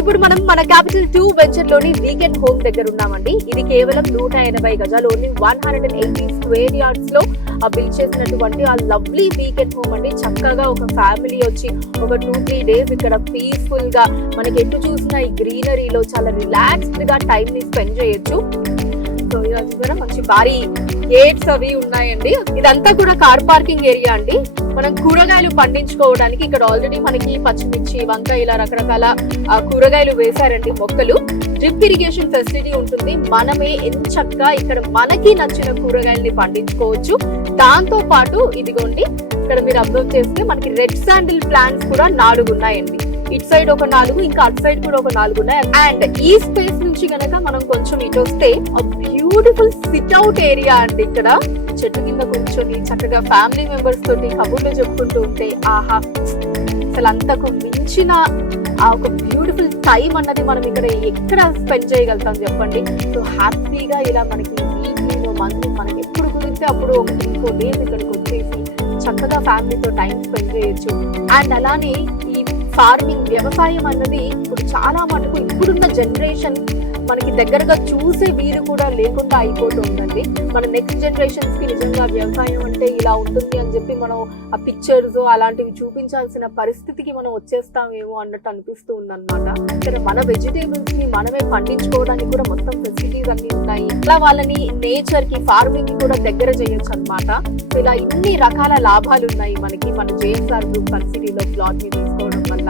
ఇప్పుడు మనం మన క్యాపిటల్ 2 వెంచర్ లోని వీకెండ్ హోమ్ దగ్గర ఉన్నామండి. ఇది కేవలం 180 గజాలు, ఓన్లీ 180 స్క్వేర్ యార్డ్స్ లో బిల్డ్ చేసినటువంటి ఆ లవ్లీ వీకెండ్ హోమ్ అండి. చక్కగా ఒక ఫ్యామిలీ వచ్చి ఒక 2-3 డేస్ ఇక్కడ పీస్ఫుల్ గా మనకి ఎటు చూసిన ఈ గ్రీనరీలో చాలా రిలాక్స్డ్ గా టైం ని స్పెండ్ చేయొచ్చు. సో ఇలా మంచి భారీ గేట్స్ అవి ఉన్నాయండి. ఇదంతా కూడా కార్ పార్కింగ్ ఏరియా అండి. మనం కూరగాయలు పండించుకోవడానికి ఇక్కడ ఆల్రెడీ మనకి పచ్చిమిర్చి, వంకాయ ఇలా రకరకాల కూరగాయలు వేశారండి మొక్కలు. డ్రిప్ ఇరిగేషన్ ఫెసిలిటీ ఉంటుంది. మనమే ఎంచక్కా ఇక్కడ మనకి నచ్చిన కూరగాయల్ని పండించుకోవచ్చు. దాంతో పాటు ఇదిగోండి ఇక్కడ మీరు అబ్జర్వ్ చేస్తే మనకి రెడ్ శాండిల్ ప్లాంట్స్ కూడా 4 ఉన్నాయండి. ఇటు సైడ్ ఒక 4, ఇంకా అటు సైడ్ కూడా ఒక 4 ఉన్నాయి. అండ్ ఈ స్పేస్ నుంచి గనక మనం కొంచెం ఇటు వస్తే బ్యూటిఫుల్ సిట్ అవుట్ ఏరియా అండి. ఇక్కడ చెట్టు కింద కూర్చొని చక్కగా ఫ్యామిలీ మెంబర్స్ తోటి కబుర్లు చెప్పుకుంటూ ఉంటే ఆహా, అసలు అంతకు మించిన ఆ ఒక బ్యూటిఫుల్ టైం అన్నది మనం ఇక్కడ ఎక్కడ స్పెండ్ చేయగలుగుతాం చెప్పండి. సో హ్యాపీగా ఇలా మనకి వీక్లీలో మంత్లీ మనకి ఎప్పుడు కుదిరితే అప్పుడు ఒక 3-4 డేస్ ఇక్కడికి వచ్చేసి చక్కగా ఫ్యామిలీతో టైం స్పెండ్ చేయొచ్చు. అండ్ అలానే ఈ ఫార్మింగ్ వ్యవసాయం అన్నది ఇప్పుడు చాలా మటుకు ఇప్పుడున్న జనరేషన్ మనకి దగ్గరగా చూసే వీరు కూడా లేకుండా అయిపోతుందండి. మన నెక్స్ట్ జనరేషన్స్ కి నిజంగా వ్యవసాయం అంటే ఇలా ఉంటుంది అని చెప్పి మనం ఆ పిక్చర్స్ అలాంటివి చూపించాల్సిన పరిస్థితికి మనం వచ్చేస్తామేమో అన్నట్టు అనిపిస్తూ ఉందన్నమాట. ఇక్కడ మన వెజిటేబుల్స్ ని మనమే పండించుకోవడానికి కూడా మొత్తం ఫెసిలిటీస్ అన్ని ఉన్నాయి. ఇలా వాళ్ళని నేచర్ కి ఫార్మింగ్ కి కూడా దగ్గర చేయొచ్చు అనమాట. ఇలా ఇన్ని రకాల లాభాలు ఉన్నాయి మనకి మన జేఎస్ఆర్ గ్రూప్ సన్ సిటీలో ప్లాట్ ని తీసుకోవడం వల్ల.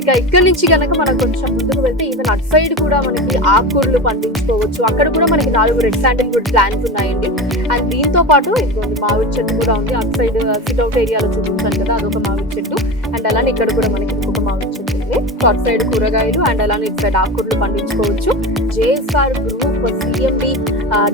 ఇక ఇక్కడ నుంచి కనుక మనం కొంచెం ముందుకు వెళ్తే ఈవెన్ అటు సైడ్ కూడా మనకి ఆకుకూరలు పండించుకోవచ్చు. అక్కడ కూడా మనకి 4 రెడ్ శాండిల్వుడ్ ప్లాంట్స్ ఉన్నాయండి. అండ్ దీంతో పాటు ఇదిగోండి మామిడి చెట్టు కూడా ఉంది. అటు సైడ్ సిట్అవుట్ ఏరియాలో చూపించాను కదా, అదొక మామిడి చెట్టు. అండ్ అలానే ఇక్కడ కూడా మనకి ఇంకొక మామిడి చెట్టు ఉంది. అటు సైడ్ కూరగాయలు అండ్ అలానే ఇటు సైడ్ ఆకుకూరలు పండించుకోవచ్చు. JSR group CMD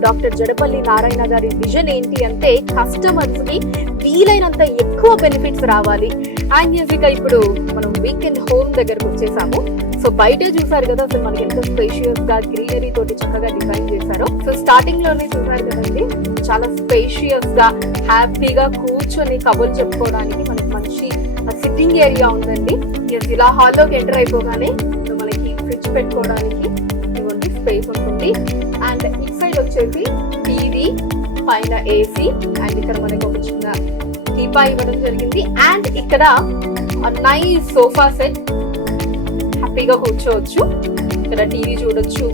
doctor Jadapalli Narayana గారి విజన్ ఏంటి అంటే కస్టమర్స్ కి వీలైనంత ఎక్కువ బెనిఫిట్స్ రావాలి. అండ్ ఇక ఇప్పుడు మనం వీకెండ్ హోమ్ దగ్గరకు వచ్చేసాము. సో బయటే చూసారు కదా అసలు మనకి ఎంత స్పేషియస్ గా గ్రీనరీ తోటి చక్కగా డిజైన్ చేశారో. సో స్టార్టింగ్ లోనే చూసారు కదండి చాలా స్పేషియస్ గా హ్యాపీగా కూర్చొని కబుర్లు చెప్పుకోవడానికి మనకి మంచి సిట్టింగ్ ఏరియా ఉందండి. ఇలా హాల్లోకి ఎంటర్ అయిపోగానే మనకి ఫ్రిడ్జ్ పెట్టుకోవడానికి ఇవ్వండి స్పేస్ ఉంటుంది. అండ్ ఇటు సైడ్ వచ్చేసి టీవీ, పైన ఏసీ అండ్ ఇక్కడ మనకి ఒక చిన్న టీపా ఇవ్వడం జరిగింది. అండ్ ఇక్కడ నైస్ సోఫా సెట్, హ్యాపీగా కూర్చోవచ్చు. ఇక్కడ టీవీ చూడొచ్చు.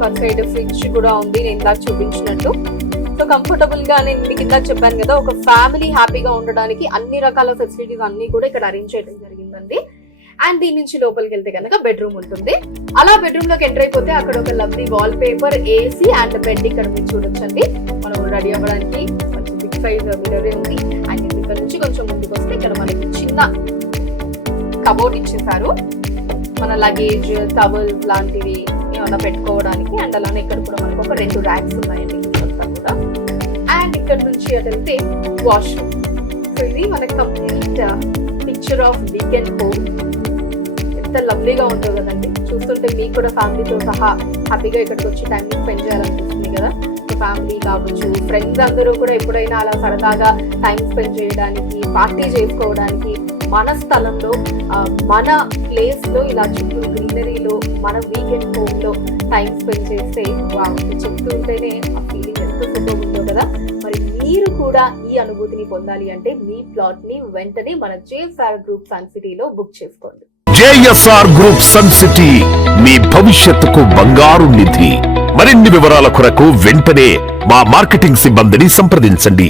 ఫర్ సైడ్ ఫ్రిడ్జ్ కూడా ఉంది నేను ఇందాక చూపించినట్టు. సో కంఫర్టబుల్ గా నేను మీకు ఇందాక చెప్పాను కదా ఒక ఫ్యామిలీ హ్యాపీగా ఉండడానికి అన్ని రకాల ఫెసిలిటీస్ అన్ని కూడా ఇక్కడ అరేంజ్ చేయడం జరిగిందండి. అండ్ దీని నుంచి లోపలికి వెళ్తే కనుక బెడ్రూమ్ ఉంటుంది. అలా బెడ్రూమ్ లోకి ఎంటర్ అయిపోతే అక్కడ ఒక lovely wall paper, AC and bed ఇక్కడ మీరు చూడొచ్చండి. మనం రెడీ అవ్వడానికి కొంచెం బిగ్ సైజ్ మిర్రర్ ఉంది. అండ్ ఇక్కడ నుంచి కొంచెం ముందుకు వస్తే ఇక్కడ మనకి చిన్న కబోర్డ్ ఇచ్చేసారు మన లగేజ్, టవల్స్ లాంటివి ఏమైనా పెట్టుకోవడానికి. అండ్ అలానే ఇక్కడ కూడా మనకు ఒక 2 ర్యాక్స్ ఉన్నాయండి కూడా. అండ్ ఇక్కడ నుంచి అటు వెళ్తే వాష్రూమ్. సో ఇది మనకి complete picture of weekend home. ఎంత లవ్లీగా ఉంటుందో కదండి. చూస్తుంటే మీకు కూడా ఫ్యామిలీతో సహా హ్యాపీగా ఇక్కడికి వచ్చి టైం స్పెండ్ చేయాలనిపిస్తుంది కదా. ఫ్యామిలీ కావచ్చు, ఫ్రెండ్స్ అందరూ కూడా ఎప్పుడైనా అలా సరదాగా టైం స్పెండ్ చేయడానికి, పార్టీ చేసుకోవడానికి మన స్థలంలో మన ప్లేస్ లో ఇలా చుట్టూ గ్రీనరీలో మన వీకెండ్ హోమ్ లో టైం స్పెండ్ చేస్తే చెప్తుంటేనే ఆ ఫీలింగ్ ఎంత సూపర్ ఉందో కదా. మరి మీరు కూడా ఈ అనుభూతిని పొందాలి అంటే మీ ప్లాట్ ని వెంటనే మన జేఎస్ఆర్ గ్రూప్ సన్ సిటీలో బుక్ చేసుకోండి. జేఎస్ఆర్ గ్రూప్ సన్ సిటీ మీ భవిష్యత్తుకు బంగారు నిధి. మరిన్ని వివరాల కొరకు వెంటనే మా మార్కెటింగ్ సిబ్బందిని సంప్రదించండి.